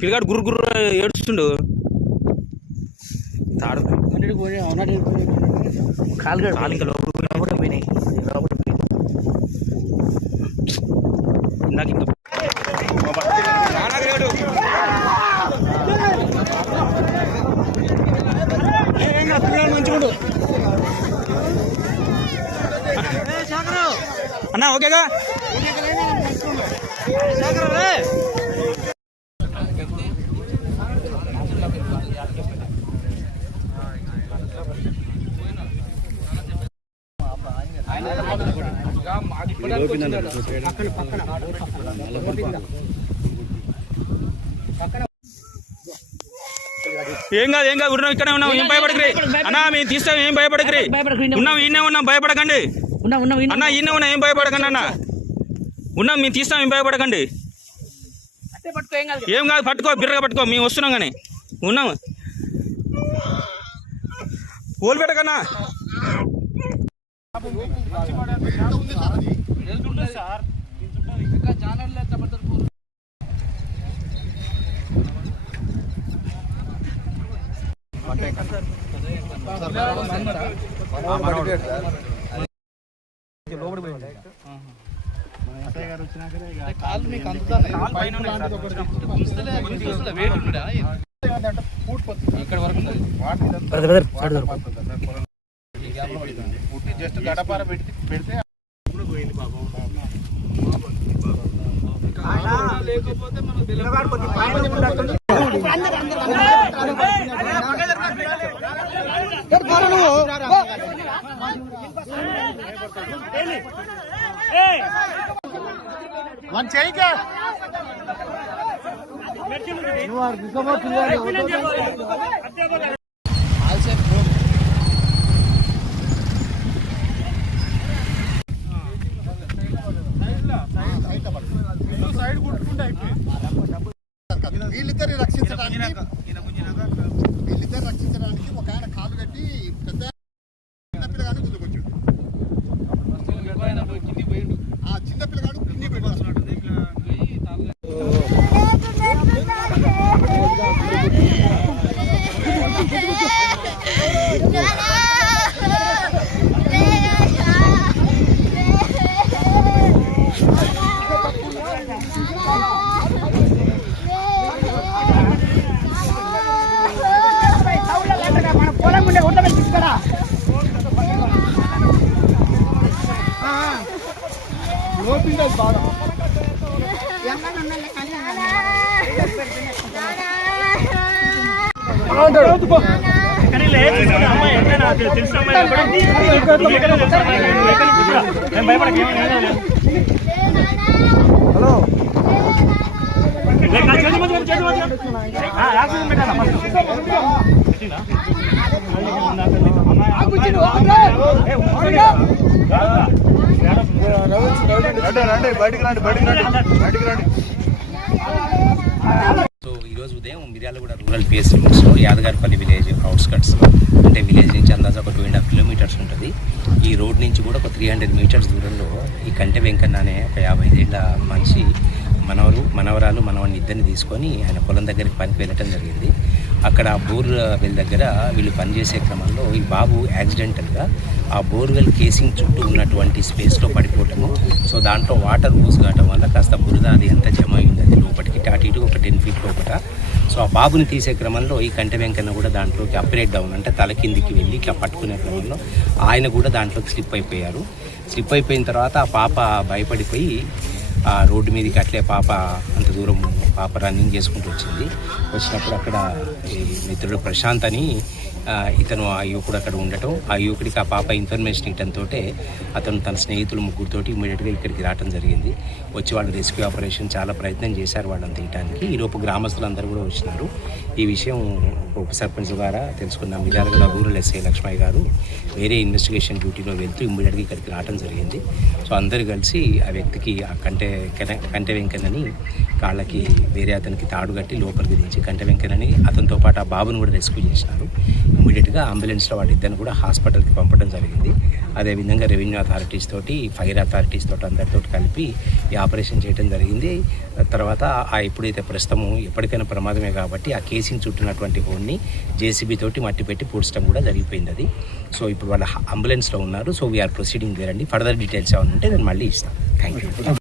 పిల్లగాడు గుర్రు గుర్రు ఏడుస్తుండు. తాడు కాలు ఇంకా లోపల పోయినాయి. ఇందాక ఇంకా అన్నా ఓకేగా. ఏం కాదు ఉన్నాం, ఇక్కడే ఉన్నాం, ఏం భయపడకరి అన్నా. మేము తీస్తాం, ఏం భయపడకరి. ఉన్నాం, ఈయనే ఉన్నాం, భయపడకండి అన్న. ఈయనే ఉన్నాం, ఏం భయపడకండి అన్న. ఉన్నాం, మేము తీస్తాం, ఏం భయపడకండి. ఏం కాదు, పట్టుకో, బిర్రగా పట్టుకో, మేము వస్తున్నాం కానీ ఉన్నాము. పోలు పెట్టకన్నా. జస్ట్ గడపార పెడితే లేకపోతే వీళ్ళిద్దరు రక్షించడానికి ఒక ఆయన కాలు కట్టి పెద్ద పిల్లగాడు గుర్తుకొచ్చాడు. ఆ చిన్న పిల్లగాడు కింది పెట్టుకున్నాడు. సో ఈరోజు ఉదయం మిర్యాలగూడ రూరల్ పిఎస్ లిమిట్స్లో యాదగారిపల్లి విలేజ్ అవుట్స్కట్స్లో, అంటే విలేజ్ నుంచి అందాజ ఒక 2.5 కిలోమీటర్స్ ఉంటుంది. ఈ రోడ్ నుంచి కూడా ఒక 300 మీటర్స్ దూరంలో ఈ కంటె వెంకన్న అనే ఒక 55 ఏళ్ళ మనిషి మనవరాలు మనవాడిని ఇద్దరిని తీసుకొని ఆయన పొలం దగ్గరికి పనికి వెళ్ళటం జరిగింది. అక్కడ బోర్వెల్ దగ్గర వీళ్ళు పనిచేసే క్రమంలో ఈ బాబు యాక్సిడెంటల్గా ఆ బోర్వెల్ కేసింగ్ చుట్టూ ఉన్నటువంటి స్పేస్లో పడిపోవటము. సో దాంట్లో వాటర్ ఊస్ కావటం వల్ల కాస్త బురద అది ఎంత జమ అయింది అది లోపలికి అటు ఇటు ఒక 10 ఫీట్ లోపల. సో ఆ బాబుని తీసే క్రమంలో ఈ కంటె వెంకన్న కూడా దాంట్లోకి అప్గ్రేడ్ డౌన్ అంటే తల కిందికి వెళ్ళి ఇట్లా పట్టుకునే క్రమంలో ఆయన కూడా దాంట్లోకి స్లిప్ అయిపోయారు. స్లిప్ అయిపోయిన తర్వాత ఆ పాప భయపడిపోయి ఆ రోడ్డు మీదకి అట్లే పాప అంత దూరం పాప రన్నింగ్ చేసుకుంటూ వచ్చినప్పుడు అక్కడ ఈ మిత్రుడు ప్రశాంత్ అని ఇతను ఆ యువకుడు అక్కడ ఉండటం, ఆ యువకుడికి ఆ పాప ఇన్ఫర్మేషన్ ఇవ్వడంతో అతను తన స్నేహితులు ముగ్గురితోటి ఇమ్మీడియట్గా ఇక్కడికి రావడం జరిగింది. వచ్చి వాళ్ళు రెస్క్యూ ఆపరేషన్ చాలా ప్రయత్నం చేశారు వాళ్ళని తీయడానికి. ఈలోపు గ్రామస్తులందరూ కూడా వచ్చినారు. ఈ విషయం ఉప సర్పంచ్ ద్వారా తెలుసుకున్నాం. మిర్యాలగూడ రూరల్ ఎస్ఐ లక్ష్మయ్య గారు వేరే ఇన్వెస్టిగేషన్ డ్యూటీలో వెళ్తూ ఇమ్మీడియట్గా ఇక్కడికి రావడం జరిగింది. సో అందరూ కలిసి ఆ వ్యక్తికి ఆ కంటె వెంకన్నని కాళ్ళకి వేరే అతనికి తాడు కట్టి లోపలికి దించి కంట వెంకన్నని అతనితో పాటు ఆ బాబుని కూడా రెస్క్యూ చేసినారు. ఇమీడియట్గా అంబులెన్స్లో వాళ్ళిద్దరిని కూడా హాస్పిటల్కి పంపడం జరిగింది. అదేవిధంగా రెవెన్యూ అథారిటీస్ తోటి, ఫైర్ అథారిటీస్ తోటి అందరితో కలిపి ఈ ఆపరేషన్ చేయడం జరిగింది. తర్వాత ఎప్పుడైతే ప్రస్తుతం ఎప్పటికైనా ప్రమాదమే కాబట్టి ఆ కేసుని చుట్టినటువంటి హోల్ని జేసీబీ తోటి మట్టి పెట్టి పూడ్చడం కూడా జరిగిపోయింది అది. సో ఇప్పుడు వాళ్ళ అంబులెన్స్లో ఉన్నారు. సో వీఆర్ ప్రొసీడింగ్ దేర్ అండి. ఫర్దర్ డీటెయిల్స్ ఏమైనా ఉంటే నేను మళ్ళీ ఇస్తాను. Thank you.